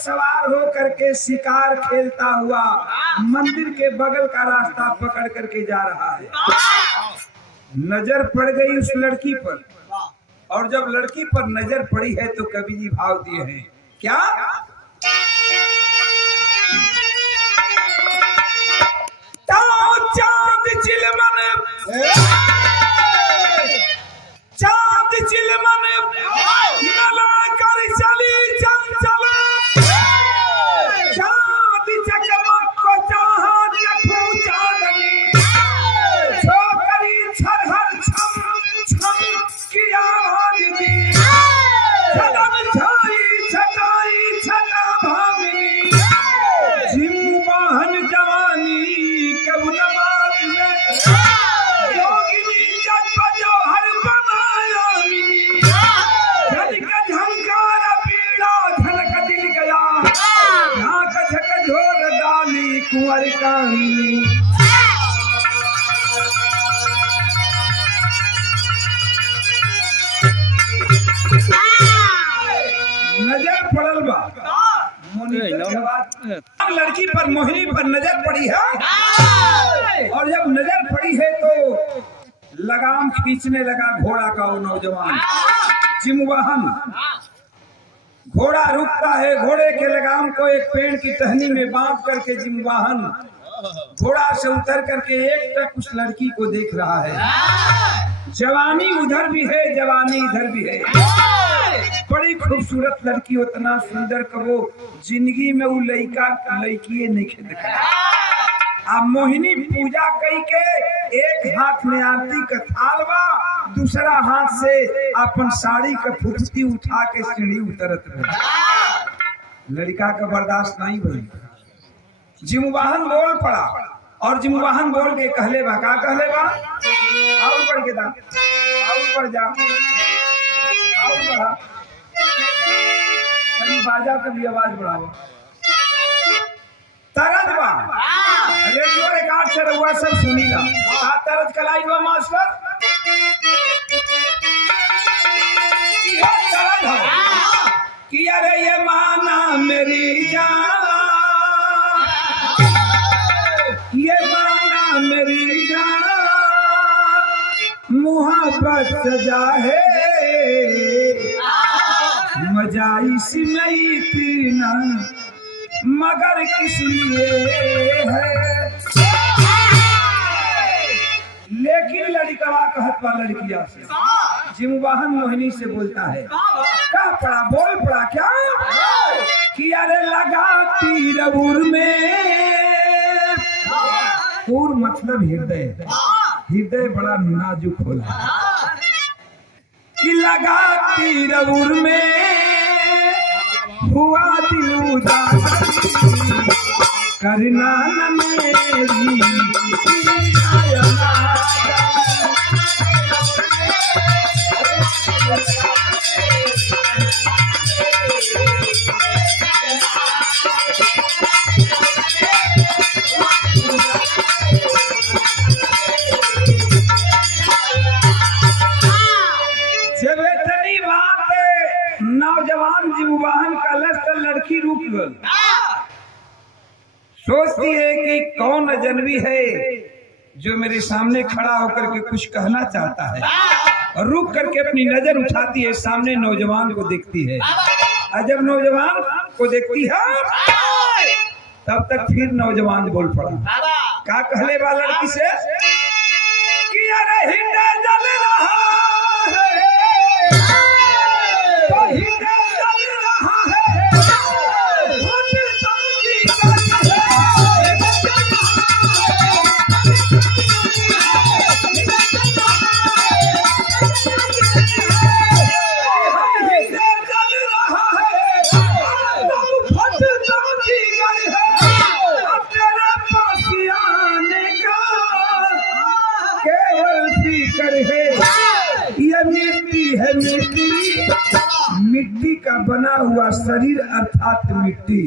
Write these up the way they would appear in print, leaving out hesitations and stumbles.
सवार हो करके शिकार खेलता हुआ मंदिर के बगल का रास्ता पकड़ करके जा रहा है। नजर पड़ गई उस लड़की पर, और जब लड़की पर नजर पड़ी है तो कवि जी भाव दिए हैं क्या? चांद चिलमन नला कर चली चंचल, चांद चकमक को चाहा चखू चांदनी, छोकरी छरहर छम छम की आवाज दी, छलम छाई छटाई छटा भामिनी, जिम वाहन जवानी कबू नमाज में, योगिनी जज बजो हर बनाया मिनी, झलक झंकार पीड़ा झलक दिल गया, झांक झकझोर डाली कुंवर कामिनी। नजर पड़ल बा लड़की पर, मोहिनी पर नजर पड़ी है, और जब नजर पड़ी है तो लगाम खींचने लगा घोड़ा का वो नौजवान। जिमवाहन घोड़ा रुकता है, घोड़े के लगाम को एक पेड़ की टहनी में बांध करके जिमवाहन घोड़ा से उतर करके एक टक उस लड़की को देख रहा है। जवानी उधर भी है, जवानी इधर भी है, बड़ी खूबसूरत लड़की, उतना सुंदर कबो जिंदगी में वो लड़की नहीं देखा। अब मोहिनी पूजा कई के एक हाथ में आरती का थाल बा, दूसरा हाथ से अपन साड़ी का फुटती उठा के सीढ़ी उतरत रहे। लड़का का बर्दाश्त नहीं भई, जिमवाहन बोल पड़ा, और जिमवाहन बोल के कहले बा, का कहले बा? आओ बढ़ के दा, आओ बढ़ जा, आओ बढ़ा, बाजा का भी आवाज बढ़ाओ। तरज बा रेडियो रिकॉर्ड से रहुआ सब सुनी ला, का तरज कलाई बा मास्टर? ये तरज हो कि अरे ये माना मेरी जान, ये माना मेरी जान, मुहब्बत सजा है, मजा इसमें इतना मगर किस लिए है। लेकिन लड़कवा कहत बा लड़किया से, जिमवाहन मोहिनी से बोलता है, क्या पड़ा बोल पड़ा क्या? कि अरे लगा तीर उर में, उर मतलब हृदय, हृदय बड़ा नाजुक होला, कि लगा तीर उर में हुआ दिल उदास, करना न मेरी नौजवान जिमवाहन का लश्कर लड़की रुक गई, सोचती है कि कौन अजनबी है जो मेरे सामने खड़ा होकर के कुछ कहना चाहता है, और रुक करके अपनी नजर उठाती है, सामने नौजवान को देखती है, और जब नौजवान को देखती है तब तक फिर नौजवान बोल पड़ा, क्या कहले बा लड़की से? कि अरे हृदय जल रहा है, मिट्टी का बना हुआ शरीर अर्थात मिट्टी,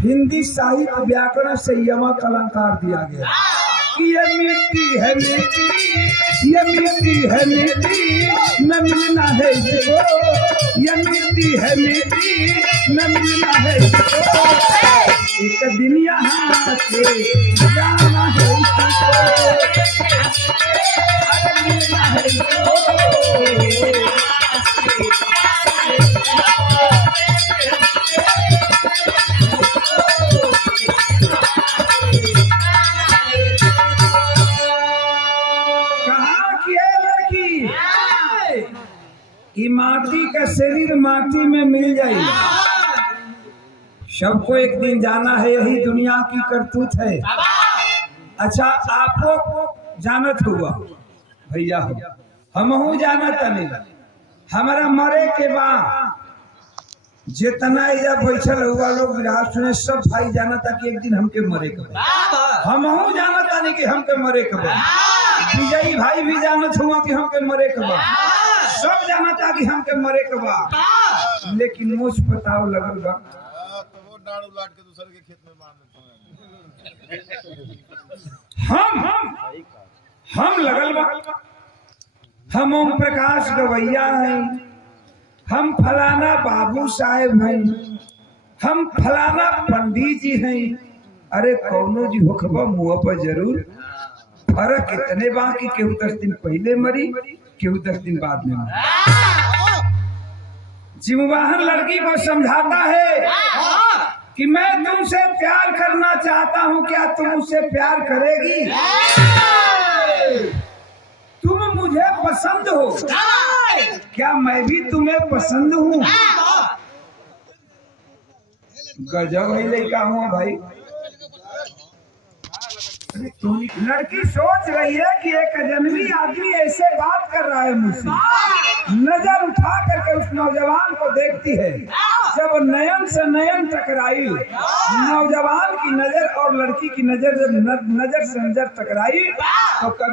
हिंदी साहित्य व्याकरण से यमक अलंकार दिया गया। कि ये मिट्टी है मिट्टी, ये मिट्टी है मिट्टी, न मिलना है इसको, ये मिट्टी है मिट्टी, न मिलना है इसको, एक दिन यहाँ से जाना है इसको, मिलना है इसको। कि माटी का शरीर माटी में मिल जाएगा, सबको एक दिन जाना है, यही दुनिया की करतूत है। अच्छा आपको जानत हुआ भैया हो, हमहू जानत नहीं, हमारा मरे के बाद जितना इधर बैठल हुआ लोग विराट सुने सब भाई जानता कि एक दिन हमके मरे के बाद, हमहू जानता नहीं कि हमके मरे के बाद, विजयी भाई भी जानत हुआ कि हमके मरे के बाद, सब जाना था कि हमके मरे के बाद, लेकिन मुझ पताव लगल बा तो वो डाड़ उलाट के दूसरे के खेत में बांध हम लगल बा, हम ओम प्रकाश गवैया हैं, हम फलाना बाबू साहेब हैं, हम फलाना पंडित जी हैं। अरे कौनो जी होखबा मुँह पर जरूर, फर्क इतने बा कि केहू 10 दिन पहले मरी, केहू 10 दिन बाद में मरी। जिमवाहन लड़की को समझाता है कि मैं तुमसे प्यार करना चाहता हूँ, क्या तुम मुझसे प्यार करेगी? तुम मुझे पसंद हो, क्या मैं भी तुम्हें पसंद हूँ? गजब है लड़का हुआ भाई। लड़की सोच रही है कि एक अजनबी आदमी ऐसे बात कर रहा है मुझसे, नजर उठा करके उस नौजवान को देखती है। जब नयन से नयन टकराई, नौजवान की नजर और लड़की की नजर जब नजर से नजर टकराई तो कभी